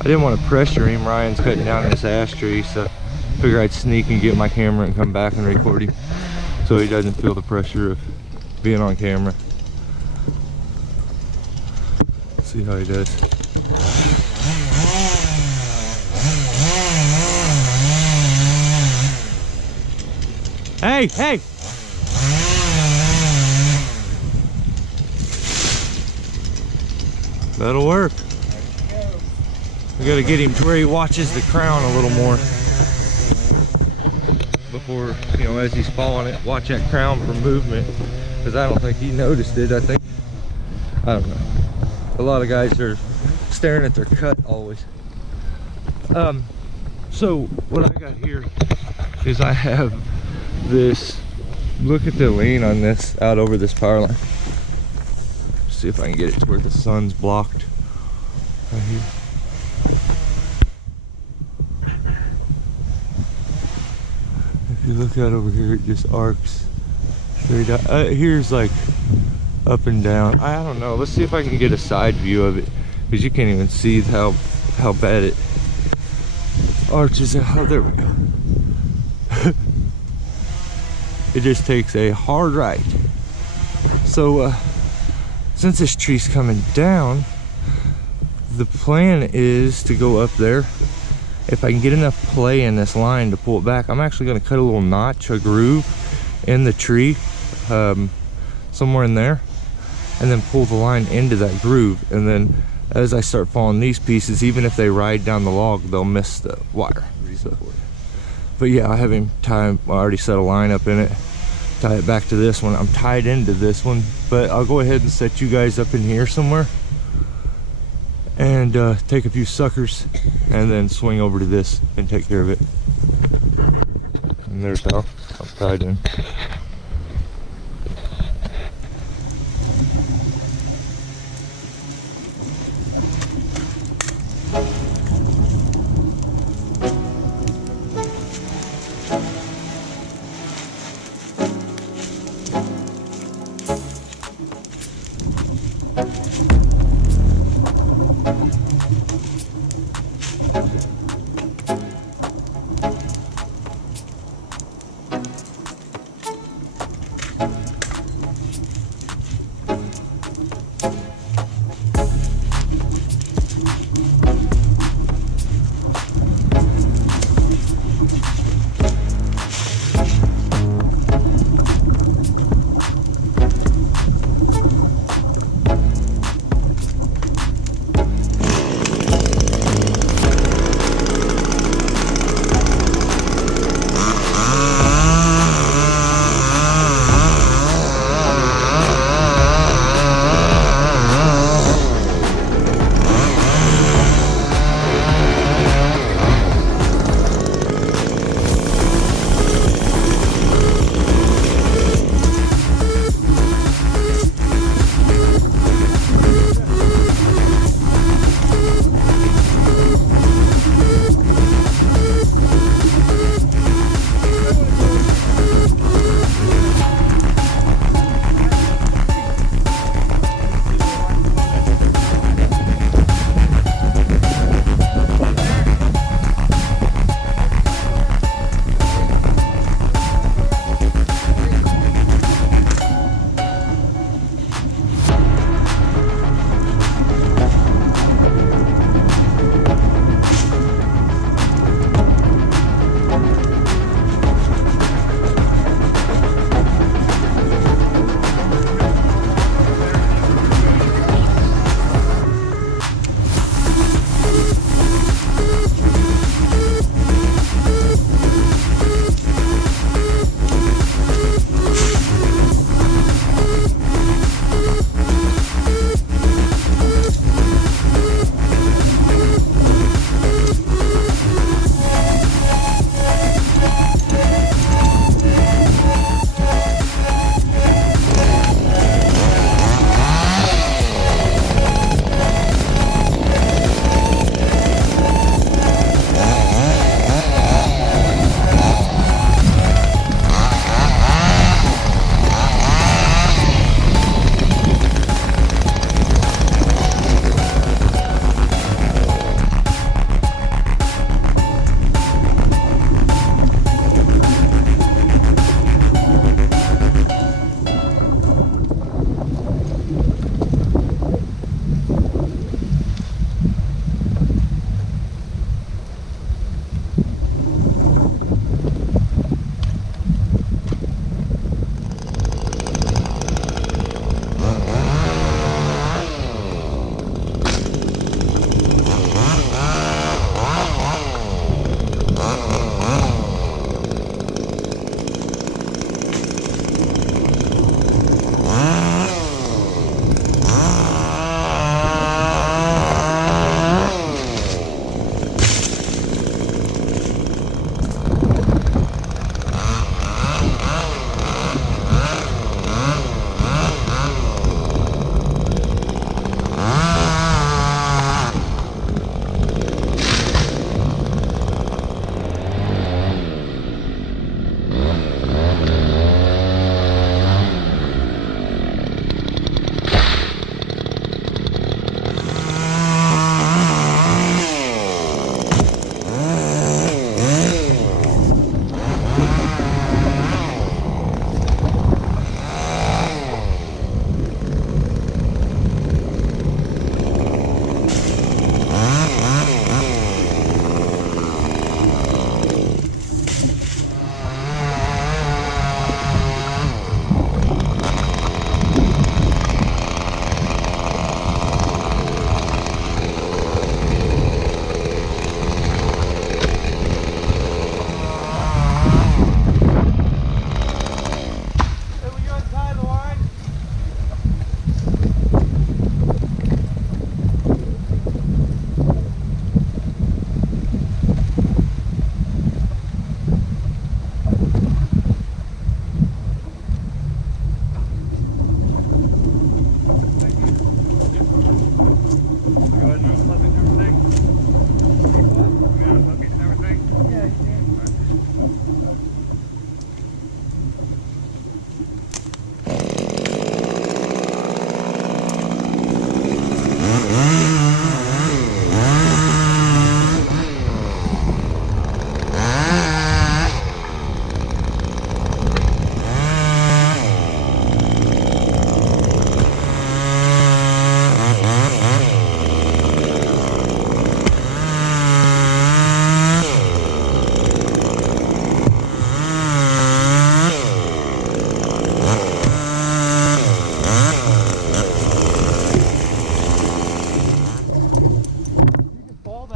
I didn't want to pressure him. Ryan's cutting down this ash tree, so I figured I'd sneak and get my camera and come back and record him so he doesn't feel the pressure of being on camera. Let's see how he does. Hey, hey! That'll work. We gotta get him to where he watches the crown a little more. Before, you know, as he's following it, watch that crown for movement. Because I don't think he noticed it. I don't know. A lot of guys are staring at their cut always. So what I got here is I have this, look at the lean on this out over this power line. See if I can get it to where the sun's blocked right here. If you look out over here, it just arcs straight out. Here's like up and down. I don't know. Let's see if I can get a side view of it, because you can't even see how bad it arches out. Oh, there we go. It just takes a hard right. So since this tree's coming down, the plan is to go up there. If I can get enough play in this line to pull it back, I'm actually going to cut a little notch, a groove in the tree, somewhere in there, and then pull the line into that groove. And then as I start falling these pieces, even if they ride down the log, they'll miss the wire. So, but yeah, I have him tie, I already set a line up in it, tie it back to this one. I'm tied into this one, but I'll go ahead and set you guys up in here somewhere and take a few suckers and then swing over to this and take care of it. And there's how I'm tied in.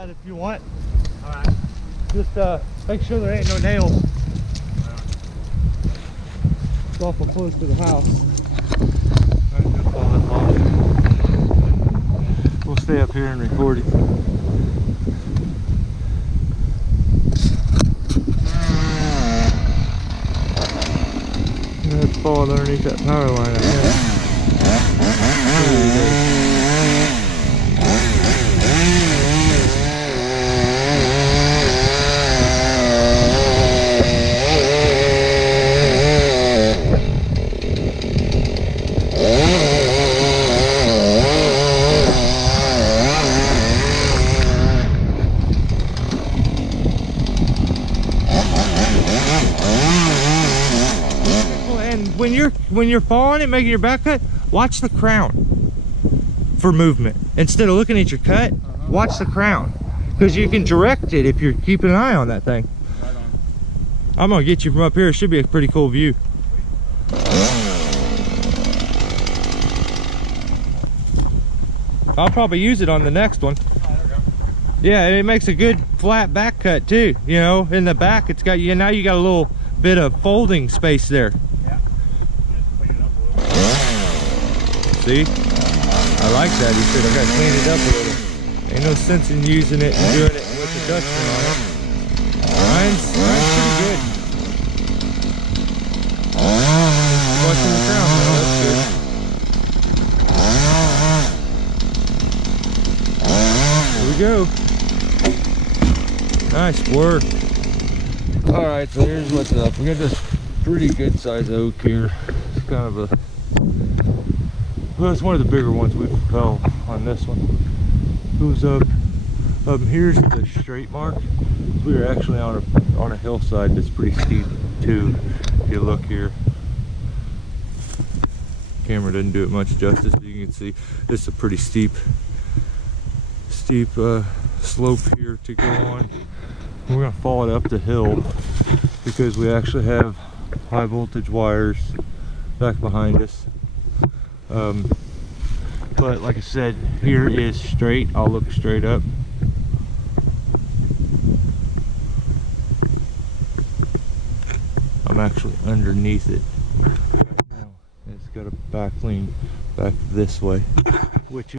outside if you want. Alright. Just make sure there ain't no nails. It's awful close to the house. We'll stay up here and record it. It's falling underneath that power line, I guess. When you're falling and making your back cut, watch the crown for movement. Instead of looking at your cut, watch the crown. Because you can direct it if you're keeping an eye on that thing. Right on. I'm gonna get you from up here. It should be a pretty cool view. I'll probably use it on the next one. Yeah, it makes a good flat back cut too. You know, in the back it's got, now you got a little bit of folding space there. See? I like that. He said I gotta clean it up a little. Ain't no sense in using it and doing it with the dustpan on it. Mine's pretty good. Watching the crown though, that's good. Here we go. Nice work. Alright, so here's what's up. We got this pretty good sized oak here. It's kind of a, well, it's one of the bigger ones we've fell on this one. Goes up. Here's the straight mark. We are actually on a hillside that's pretty steep too. If you look here, camera didn't do it much justice. You can see this is a pretty steep slope here to go on. We're gonna fall it up the hill because we actually have high voltage wires back behind us. But like I said, here is straight. I'll look straight up. I'm actually underneath it right now. It's got a back lean back this way, which